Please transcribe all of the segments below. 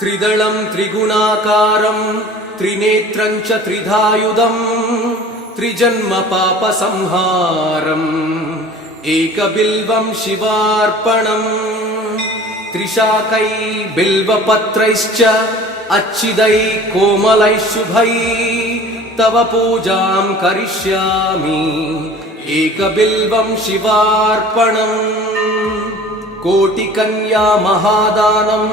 त्रिदळम् त्रिगुणाकारम् त्रिनेत्रम् च त्रिधायुधम् त्रिजन्म पापसंहारम् एकबिल्वम् शिवार्पणम्। त्रिशाकै बिल्वपत्रैश्च अच्छिदै कोमलैः शुभै तव पूजाम् करिष्यामि। एकबिल्वम् शिवार्पणम्। कोटिकन्या महादानम्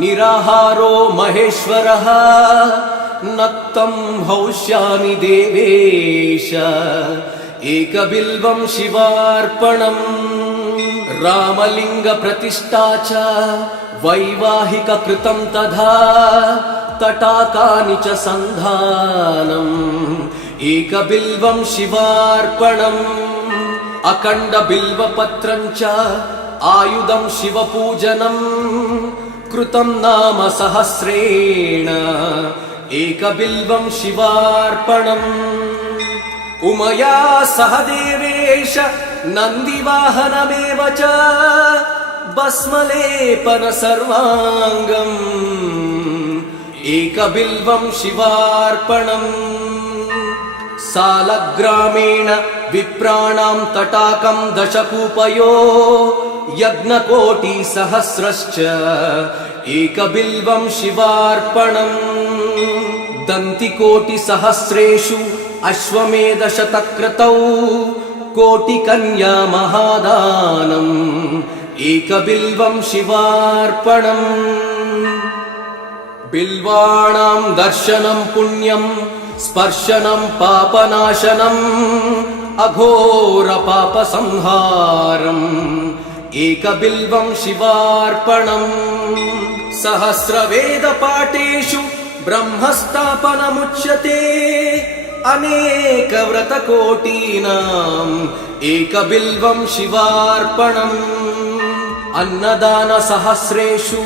निराहारो महेश्वरः नक्तम् हौष्यामि देवेश एकबिल्वम् शिवार्पणम् रामलिङ्गप्रतिष्ठा च वैवाहिककृतम् तथा तटाकानि च सन्धानम् एकबिल्वम् शिवार्पणम् अखण्डबिल्वपत्रम् च आयुधम् शिवपूजनम् कृतम् नाम सहस्रेण एकबिल्वम् शिवार्पणम्। उमया सह देवेश नन्दिवाहनमेव च भस्मलेपन सर्वाङ्गम्। एकबिल्वम् शिवार्पणम्। सालग्रामेण विप्राणाम् तटाकम् दशकूपयो यज्ञकोटिसहस्रश्च एकबिल्वम् शिवार्पणम्। दन्तिकोटिसहस्रेषु अश्वमेधशतक्रतौ कोटिकन्या महादानम् एकबिल्वम् शिवार्पणम्। बिल्वाणाम् दर्शनम् पुण्यम् स्पर्शनम् पापनाशनम् अघोरपापसंहारम् एकबिल्वम् शिवार्पणम् सहस्रवेदपाठेषु ब्रह्मस्थापनमुच्यते अनेकव्रतकोटीनाम् एकबिल्वम् शिवार्पणम् अन्नदानसहस्रेषु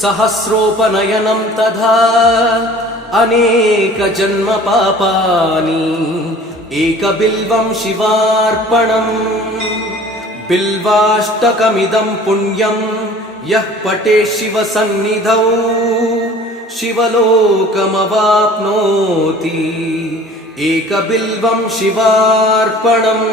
सहस्रोपनयनम् तथा अनेकजन्मपापानि एकबिल्वम् शिवार्पणम् बिल्वाष्टकमिदम् पुण्यम् यः पटे शिवसन्निधौ शिवलोकमवाप्नोति। एकबिल्वम् शिवार्पणम्